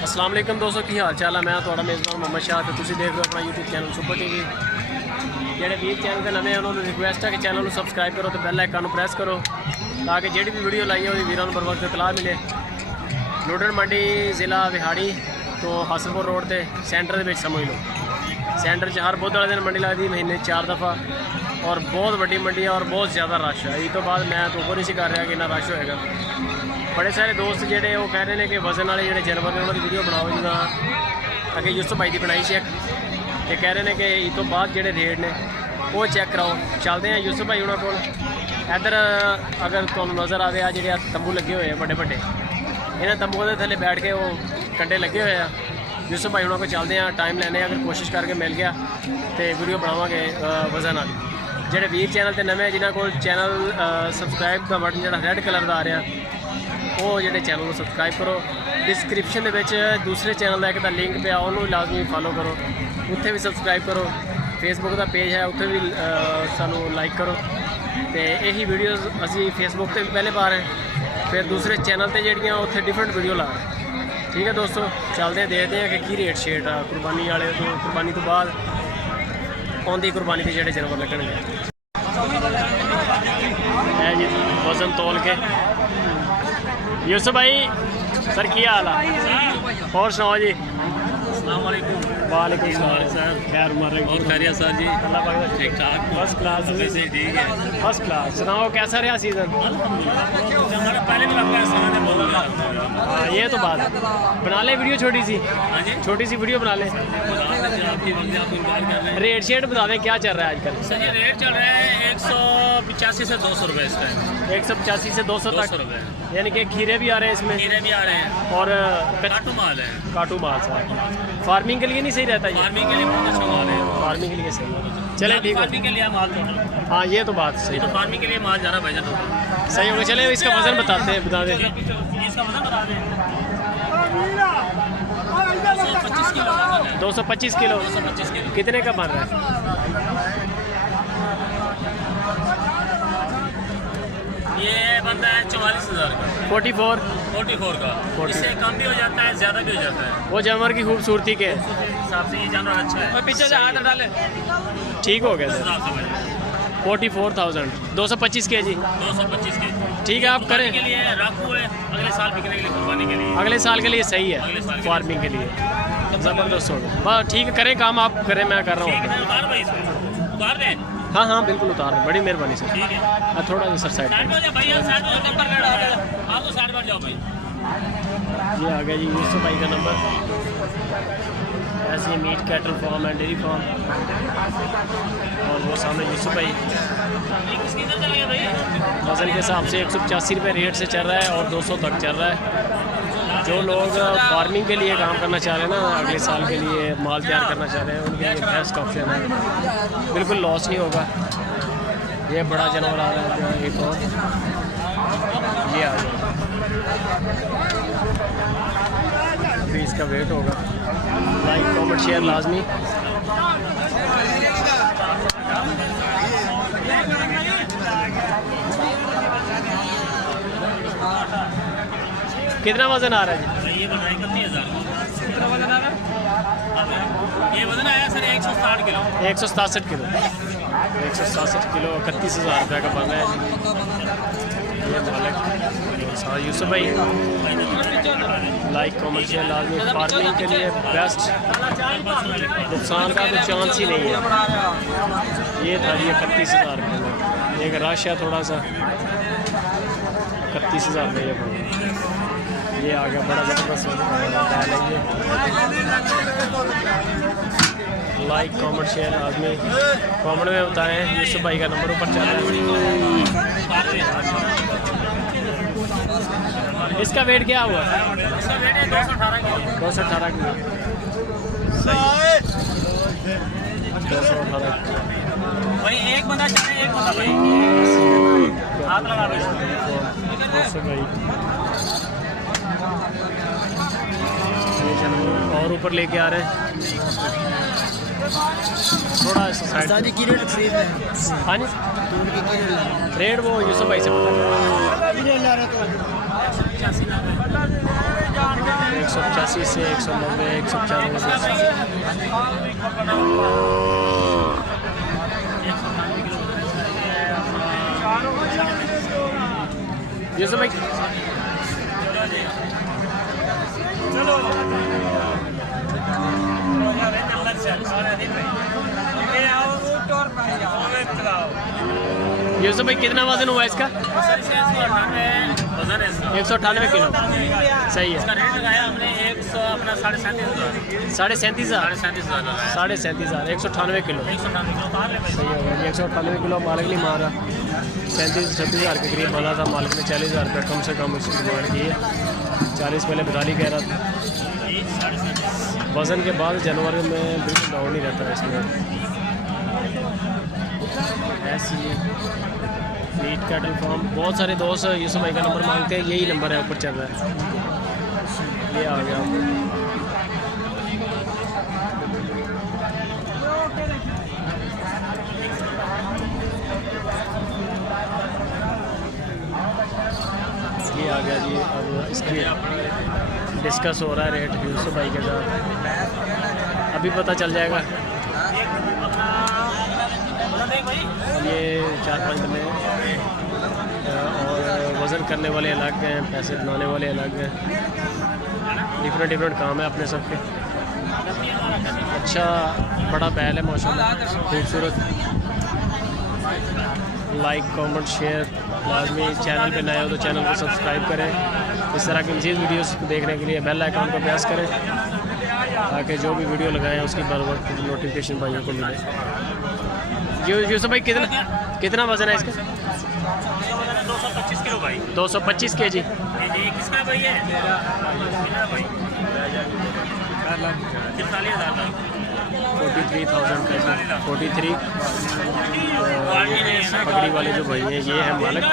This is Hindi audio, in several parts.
अस्सलाम वालेकुम दोस्तों, की हाल चाल है। मैं थोड़ा मेज़बान मोहम्मद शाह तो तुम देख रहे हो अपना यूट्यूब चैनल सुपर टीवी। जेडे वीर चैनल के नवे उन्होंने रिक्वेस्ट है कि चैनल को सबसक्राइब करो तो बेल आइकन प्रेस करो ताकि जी भी वीडियो लाई है वो वीरों बर वक्त इतला मिले। लुडन मंडी ज़िला विहाड़ी तो हासलपुर रोड से सेंटर के समझ लो। सेंटर हर बुध वाले दिन मंडी लगती महीने 4 दफ़ा और बहुत वड्डी मंडी है और बहुत ज़्यादा रश है। इस तो बाद मैं तो ऊपर नहीं सी कर रहा कि इन्ना रश होएगा। बड़े सारे दोस्त जोड़े वो कह रहे हैं कि वजन वाले जो जानवर ने उन्होंने वीडियो बनाओ जिदा अगर यूसुफ भाई की बनाई चेक तो कह रहे हैं कि इस तो बाद जो रेट ने वो चेक कराओ। चलते हैं यूसुफ भाई उन्होंने को इधर अगर तुम नज़र आए आ जो तंबू लगे हुए हैं बड़े बड़े इन्हें तंबुओं के थले बैठ के वो कंडे लगे हुए हैं। यूसुफ भाई उन्होंने को चलते हैं टाइम लेने अगर कोशिश करके मिल गया तो वीडियो बनावे वजन वाली। जोड़े वीर चैनल से नवे जिन्होंने को चैनल सबसक्राइब का बटन जो रेड कलर का आ रहा वो जो चैनल को सबसक्राइब करो। डिस्क्रिप्शन के दूसरे चैनल का एक लिंक पे उन्होंने लाजमी फॉलो करो, उत्थे भी सबसक्राइब करो। फेसबुक का पेज है उत्थे भी सानू लाइक करो। तो यही वीडियो असी फेसबुक पर भी पहले पा रहे हैं, फिर दूसरे चैनल पर जड़ियाँ उत्थे डिफरेंट वीडियो ला रहे हैं। ठीक है दोस्तों, चलते देखते हैं कि की रेट शेट आ कुर्बानी वाले तो कुर्बानी तो बाद आँदी कुर्बानी के जोड़े जानवर लगन है जी। वजन तोल के यूसुफ भाई सर की हाल है और सुनाओ जी। अस्सलाम वालेकुम। वालेकुम सलाम सर, खैर मारे और खैरियत सर जी? अल्लाह पाक ठीक ठाक, फर्स्ट क्लास वैसे ठीक है, फर्स्ट क्लास। सुनाओ कैसा रहा सीज़न? हमारा पहले भी लगता है सामान है बोला। हाँ ये तो बात है, बना ले वीडियो छोटी सी, हाँ जी छोटी सी वीडियो बना ले। आपकी बंदे आपको इनकार कर रहे हैं। रेट शेट बता दें क्या चल रहा है आजकल? सर ये रेट चल रहा है 185 से 200 रुपये इस टाइम। 185 से 200 तक, रुपये। यानी कि खीरे भी आ रहे हैं इसमें खीरे भी आ रहे हैं और काटू माल है। काटू माल सा फार्मिंग के लिए नहीं सही रहता ये? फार्मिंग के लिए बहुत अच्छा माल है। फार्मिंग के लिए सही है। चले ठीक है, फार्मिंग के लिए माल टोटल। हाँ ये तो बात सही तो है, फार्मिंग के लिए माल ज़्यादा भेजा टोटल सही होगा। चले इसका वजन बताते हैं, बता दें। इसका वजन बता दें 225 किलो वजन है। 225 किलो। 225 किलो कितने का बन रहा है? ये बनता है 44,000 का। 44 का। इससे कम भी हो जाता है, ज़्यादा भी हो जाता है। वो जानवर की खूबसूरती के हिसाब से ये जानवर अच्छा है। और पीछे से हाथ डाले ठीक हो गया सर। 44,000 225 के जी। 225 के ठीक है, आप करें के लिए रखो है, अगले साल बिकने के लिए, कुर्बानी के लिए, अगले साल के लिए सही अगले साल है के फार्मिंग के लिए। ज़बरदस्त होगा, बस ठीक है, करें काम आप करें, मैं कर रहा हूँ। उतार भाई इसको उतार दें। हाँ हाँ बिल्कुल उतार, बड़ी मेहरबानी सर। ठीक है, थोड़ा सा सर साइड साइड में हो जाओ भैया, साइड में नंबर कर दो। आप तो साइड पर जाओ भाई। ये आ गया जी यूसुफ भाई का नंबर। ऐसे meat cattle farm and dairy farm और वो सामने यूसुफ भाई। किसकी इधर चला गया भैया? वजन के हिसाब से 185 रुपये रेट से चल रहा है और 200 तक चल रहा है। जो लोग फार्मिंग के लिए काम करना चाह रहे हैं ना, अगले साल के लिए माल तैयार करना चाह रहे हैं, उनके लिए बेस्ट ऑप्शन है, बिल्कुल लॉस नहीं होगा। ये बड़ा जानवर आ रहा है जो एक और ये आ गया, अभी इसका वेट होगा। लाइक कमेंट शेयर लाजमी। कितना वजन आ रहा है जी? ये बनाए 31,000। कितना वजन आ रहा है? ये वजन आया सर 167 किलो। 167 किलो। 167 किलो 31,000 रुपये का बन रहा है जी। ये मालिक यूसुफ भाई। लाइक कमेंट शेयर लाजमी। फार्मिंग के लिए बेस्ट, नुकसान का तो चांस ही नहीं है। ये था जी 31,000 रुपये। एक रश है थोड़ा सा, 31,000 रुपये ये आ गया, बड़ा ज़बरदस्त बैल है ये। लाइक कमेंट शेयर आदमी कमेंट में बताएं। यूसुफ भाई का नंबर ऊपर चल रहा है। इसका वेट क्या हुआ? इसका वेट है 218 किलो। 218 किलो सही। 218 भाई एक बंदा चले, एक बंदा भाई हाथ लगा दो भाई। और ऊपर लेके आ रहे हैं थोड़ा साइड की रेट खरीद रहे हैं। हाँ जी, रेट वो यूसुफ भाई से पता 185 से 190, 194। यूसुफ भाई चलो यूसुफ भाई कितना वजन हुआ इसका? 198 किलो। सही है। इसका रेट लगाया हमने 100 अपना 37,500। 37,500 37,500 198 किलो। 198 किलो बाहर ले भाई। सही हो गया। 198 किलो मालिक नहीं मारा। 37-36,000 के करीब माना था मालिक ने। 40,000 रुपये कम से कम इसकी डिमांड की है। 40 पहले बदाली कह रहा था। वज़न के बाद जानवर में बिल्कुल डाउन नहीं रहता है इसमें। ऐसी मीट कैटल फार्म। बहुत सारे दोस्त यूसुफ भाई का नंबर मांगते हैं, यही नंबर है ऊपर चल रहा है। ये आ गया। ये आ गया जी। अब इसकी डिस्कस हो रहा है रेट यूसुफ भाई के साथ, अभी पता चल जाएगा। ये 4-5 बंदे और वज़न करने वाले अलग हैं, पैसे बनाने वाले अलग हैं। डिफरेंट काम है अपने सबके। अच्छा बड़ा बैल है माशाल्लाह, खूबसूरत। लाइक कमेंट शेयर लाजमी। चैनल पे नए हो तो चैनल को सब्सक्राइब करें। इस तरह की मज़ीद वीडियोस देखने के लिए बेल आइकन को प्रेस करें ताकि जो भी वीडियो लगाएं उसकी बर वक्त नोटिफिकेशन भाइयों को मिले। यूसुफ भाई कितना वज़न है इसका? 225 किलो भाई। 225 kg। किसका भाई है? भाई 43,000 का। 43,000 का। 43 पगड़ी वाले जो भाई हैं ये है मालिक।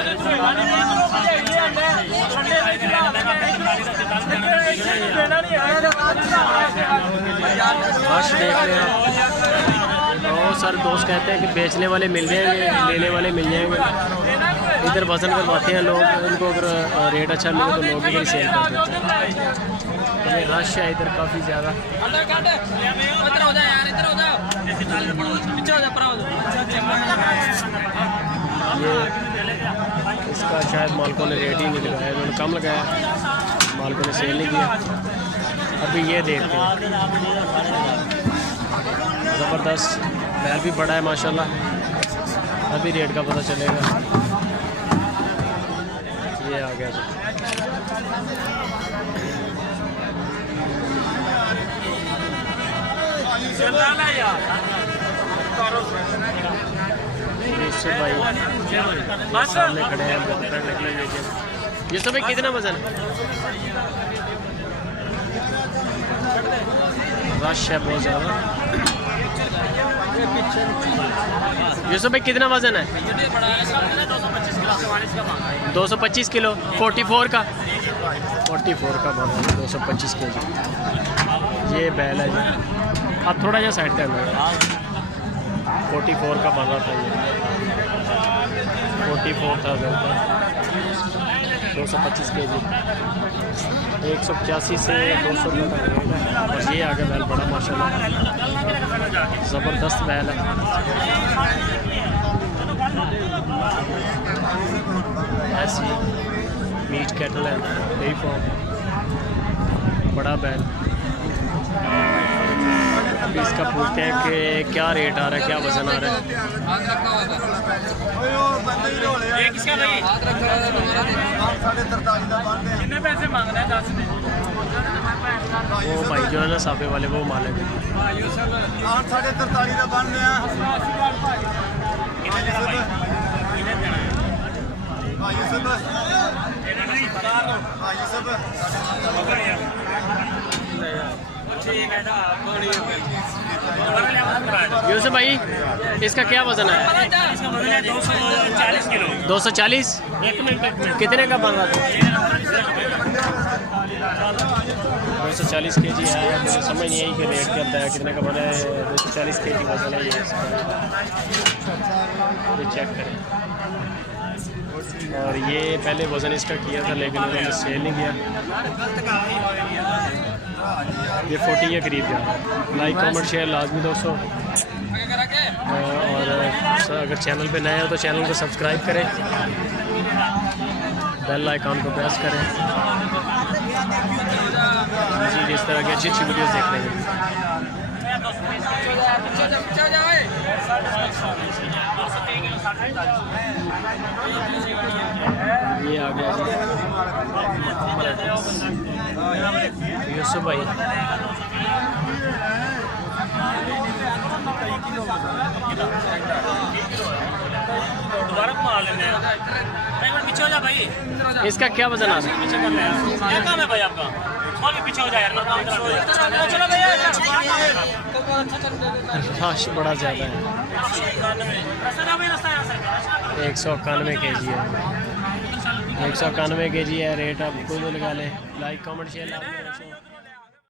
रश देख रहे हैं। बहुत सारे दोस्त कहते हैं कि बेचने वाले मिल जाएंगे, लेने वाले मिल जाएंगे। इधर वज़न करवाते हैं लोग, उनको अगर रेट अच्छा मिले तो लोग इधर सेल कर देते हैं। ये रश है इधर काफ़ी ज़्यादा। ये इसका शायद मालिकों ने रेट ही नहीं लगाया, उन्होंने कम लगाया, मालिकों ने सेल नहीं किया। अभी ये देखते हैं। ज़बरदस्त बैल भी बड़ा है माशाल्लाह। अभी रेट का पता चलेगा। ये आ गया जी। भाई सामने खड़े हैं। ये सब कितना वजन है? रश है बहुत ज़्यादा। यूसुफ भाई कितना वजन है? 225 किलो। 44 का 44 225 kg। ये बैल है जी। अब थोड़ा सा साइड पे 44 का बन रहा था ये। 44,000 का 225 kg। 185 से 200 तक रहेगा। और ये आगे बैल बड़ा माशाल्लाह ज़बरदस्त बैल है। ऐसी मीट कैटल है, डेयरी फार्म, बड़ा बैल। अभी इसका पूछते हैं कि क्या रेट आ रहा है, क्या वजन आ रहा है। ये किसका भाई? कितने पैसे मांग रहे हैं? 10 में। वो भाई जो है ना साफे वाले, वो मालिक है। 43.5 का बन रहा यूसुफ भाई इसका क्या वजन है? इसका वजन है 240 किलो। 240। एक मिनट कितने का बन रहा था? 240 kg है। मुझे समझ नहीं आई कि रेट क्या है, कितने का बना है। 240 kg वजन है ये इसका। ये चेक करें। और ये पहले वज़न इसका किया था लेकिन उन्होंने सेल नहीं किया। ये 40 के करीब जा रहा है। लाइक कमेंट शेयर लाजमी दोस्तों। और अगर चैनल पे नए हो तो चैनल को सब्सक्राइब करें, बेल आइकॉन को प्रेस करें। जी इस तरह की अच्छी अच्छी वीडियोस देख रहे हैं। ये आ गया जी यूसुफ भाई। दोबारा मार लेने हैं। पीछे हो जा भाई। इसका क्या वजन आ रहा है? पीछे कर ले यार। क्या काम है भाई आपका? और भी पीछे हो जा यार। चलो भैया। रश बड़ा ज़्यादा है। 191 kg है। 191 kg है। रेट आप खुद लगा लें। Like comment share